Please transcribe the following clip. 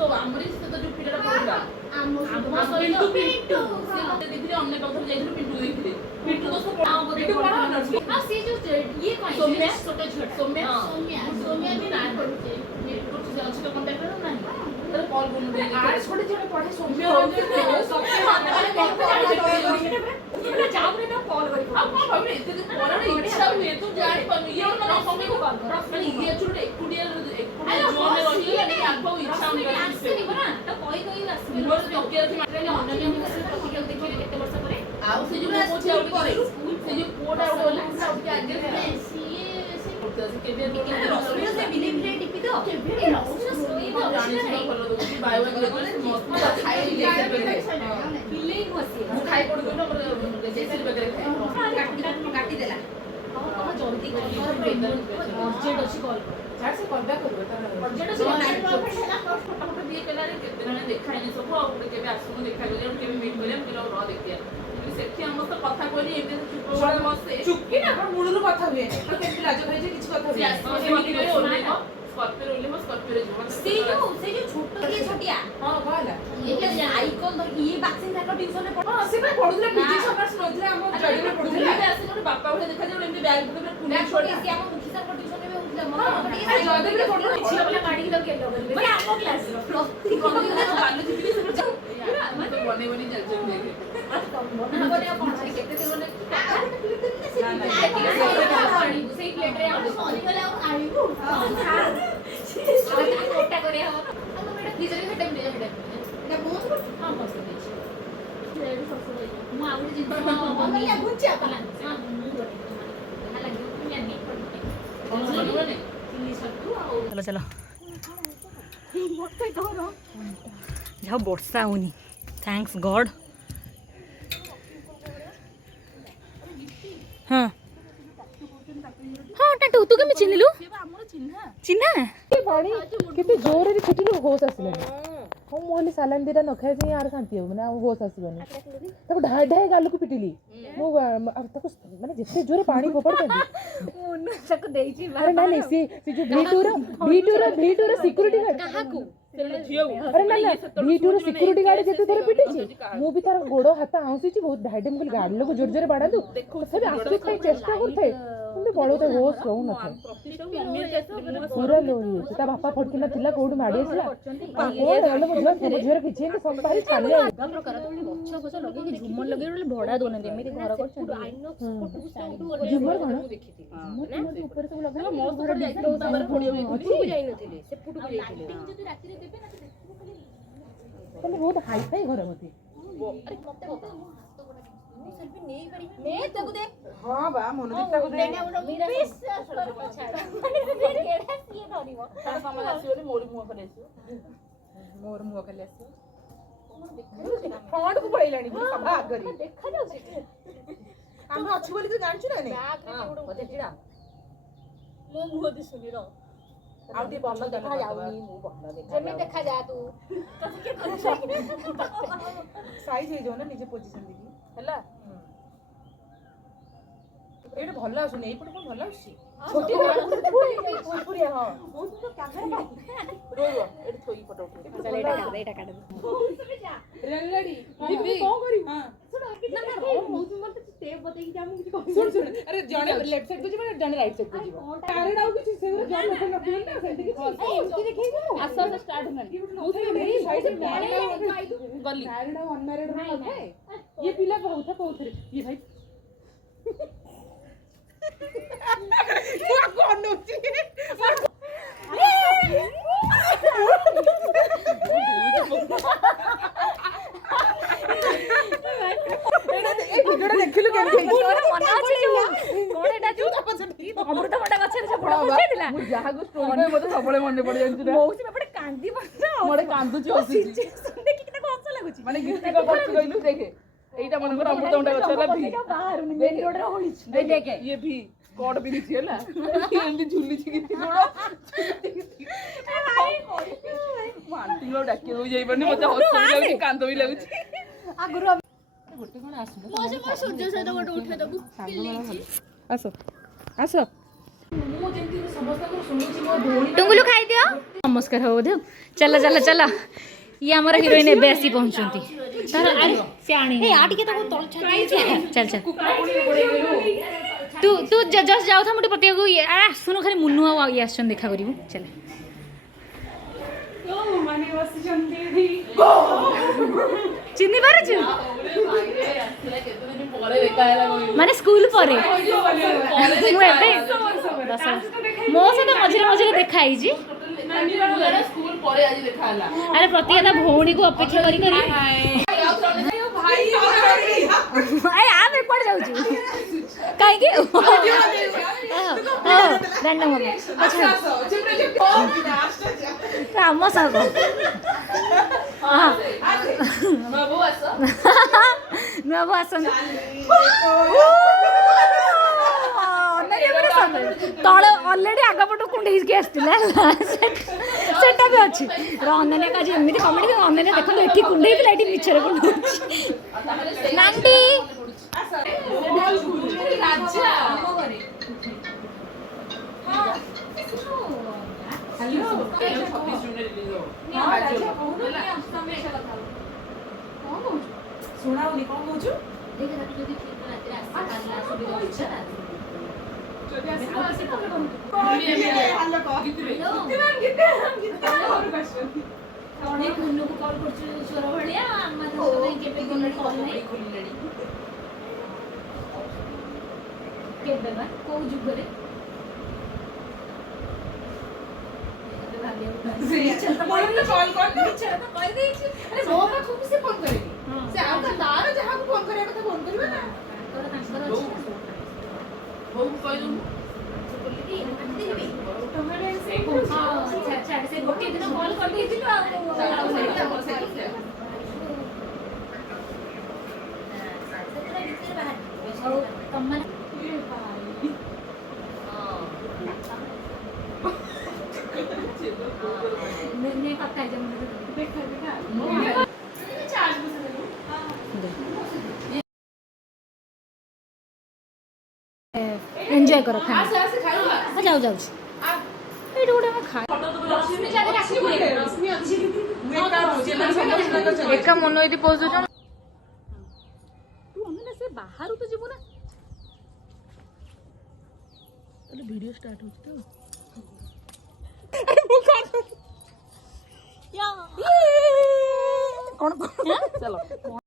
तो हमरी से तो जो पिटाटा पड़ला पिंटू से मते देखिले अन्य पक्ष जाइथिलु पिंटू देखिले पिंटू तो सब पिंटू बड़ा नर्स हां से जो ये कौन सोम्या छोटा छोटा सोम्या भी ना पढ़ते ये कुछ अच्छे तो कांटेक्ट करो ना तर कॉल बोल दे आज छोटे छोटे पढ़े सोम्या सबके माने कॉल जाओ रे ना कॉल करी अब कौन भाबरे इते पढ़ार इच्छा हुए तो जानि पानु ये ना समय को कॉल कर माने ये छोटे एकुडिया जोन में रही है नहीं आपको इच्छा नहीं आसनी बना तो कोई आसनी मोर टोकियो से मात्रे अन्य नियम से टोकियो देखिले केते वर्ष परे आउ से जो मोची आउट करे से जो कोड आउट होला आउट के आगे सीए से करते से केबे के रसोई से बिले बिले टिपी दो केबे रसोई तो जानि से फॉलो दो कि बाय बाय करे मस्त खाई ले बिले बसी मु खाई पड़ गयो हमर जैसे वगैरह काटी देला हां जल्दी कर अर्जेंट अछि कॉल चार से कॉल बैक करबे तार अर्जेंट से नाइट फोटो दिए केला रे केते जने देखाइ नै सब और केबे आसु देखा गले और केबे मीट गले हम केला र देखिया सेठी हम तो कथा कहली एबे चुप बड़ मसे चुपकी ना पर मुळुरु कथा हुए तो केते लाज भाई जे किछ कथा हुए स्कॉर्पियो रोले मो स्कॉर्पियो रे जो से जो छोटो ये छोटिया हां कहला ये आइकन ये बक्सिंग थाको ट्यूशन रे पढो से भाई पढुले पीजी समर्स नथले हम जड़ी में पढुले ये आसे कोन बापा भले देखा जे एमती बैग पुटे पुने छोड़ी से हम मुखी सर ट्यूशन रे होउला मत ये जदे भी पढलो छिया वाला काढी के के लगल माने आपो क्लास रो प्रति बालू जिबली से मैं तो बने बने चल चल देखे बना बने कोन से केते दिन बने से प्लेट रे हम सॉरी गले और आइबू कोटा करे हम मेरा फ्रीजर के टाइम ले जा ना बहुत हां बस दे रेडी ससुर मु आउरी जिन मम्मी या गुच्ची आपला हां मु ना लगी मैं नहीं पड़ते चिल्ली सत्तू आओ चलो चलो मत करो जाओ वर्षा होनी थैंक्स गॉड हाँ हाँ टू तू केमी चिन्हिलु चिन्हा केते जोर रे छुटिलु होश आसिलानी हम मोहली सालान दिरा न खाइ यार शांति हो माने होश आसीबनी ताको ढाई ढाई गाल को पिटिली मो ताको माने जेते जोरे पानी फोपड़ते मोन तक देइची अरे ना नहीं से जो भीटूर सिक्योरिटी गार्ड काहा को अरे ना भीटूर सिक्योरिटी गार्ड जेते थरे पिटिची मु भी तार गोडो हाथ आउसीची बहुत ढाई ढाई गार्ड लोग जोर जोर बाडा दु सब आसु खाइ चेष्टा करथे तुमने बड़ोते होश रहू न पूरा लोही ता बापा फटकिना थिला कोड माडी आसला कोड हलो मुझे बुझर किछि ने सब भारी छाले एकदम प्रकार तो गच्छ गच्छ लगे कि झुमर लगे रे भड़ा दोने जेमिति घर करछन झुमर कोन देखिथि झुमर ऊपर सब लगे मो घर डिस्को साबर फोडियो अछि जाई नथिले से फुटु जाई थिले जदी राती रे देबे ना तने बहुत हाई फाई घर होती अरे मते बता सेल्फी नहीं करी मैं तको दे हां बा मनोदीप तको दे विश्वास कर छाड़ माने फिर केडा सिए धरिबो तार समझ आसीओ रे मोर मुह करे आसीओ मोर मुह करे आसीओ फ्रंट को पळैलाणी सभा आगरी देखा जाउ से हम अछि बोली तो जानछु ना ने हां मते चिड़ा मो मुह दिसुनी रो आउ दे बल्ल देखा जाउनी मु बल्ल देखा जेमे देखा जा तू तसे के कर साइज हे जो ना निजे पोजीशन देखी हला एटा भल्ला आसुनी एई पटे कोन भल्ला आसी छोटी फुलपुरिया हां ओ तो कैमरा रोयो एटा थोई फोटो उठे चल एटा काट रेलडी दीदी कोन करी हां ना ना बहुत सुंदर से स्टेप बते कि जामु कुछ सुन सुन अरे जाने लेफ्ट साइड को जी माने जाने राइट साइड को जी कार डाउ किछ से जान न न ना सेंटी किछ एमती देखै दो आसा से स्टार्ट होना बहुत मेरी साइड से मैरिड गली मैरिड और अनमैरिड में है ये पिला बहुत है कोथरे ये भाई कौन नोची ए भिडियोटा देखिलु केमति मन अछि जो कोन एटा जो अमृत बटा गछरे से बड़ा बचे दिला मु जहा को स्टोरी में मते सबले मन पड़ जांछु रे मौसी में बड़े कांदी बना मोरे कांदु छि ओसी देखि किते हंस लागुछि माने गिफ्ट को करछ गइलु देखे एटा मन को अमृत बटा गछला भी बाहर मेन रोड रे होली छि देखे ये भी कोड भी छि हला एंदी झुली छि किति जोड़ो भाई मांटी लो डाके हो जाई बनी मते हंस लागुछि कांदो भी लागुछि आगुरु गोटे कोन आसु मोसे मोर सूर्य से तो गोटे उठे दबु आसो आसो मु जेंति समस्त को सुनु छि मो धोनी टुंगुलु खाइ दियो नमस्कार हो बोध चल चल चल ये आमर हिरोइन एबे आसी पहुंचती चल चल तू तू जस्ट जाऊ था मुझे पतिया को ये सुनो खाली मुन्नु आ ये आसन देखा करू चल चिन्नी पारछु माने स्कूल परे मो सहित मझे मझे देखाई स्कूल परे आज देखाला अरे प्रतिया भौणी को अपेक्षा करी करी आमे पड़ जाऊ कहीं रैंडम आम सब नुआ बो आस तले अलरेडी आगपट कुंडे आसला सेटा भी अच्छी अंदनिया का एमती कमेडी अंदनिया देखो ये कुंडे ये मिछर कुंडे नांटी ଶୁଣାଉନି କଣ କହୁଛୁ କୋଉ ଯୁଗରେ गोटे दिन कॉल कर एंजॉय करो खाना जाऊ जाऊ एका मन ये पोज से बाहर तो जीव ना वीडियो स्टार्ट हो तो कौन चलो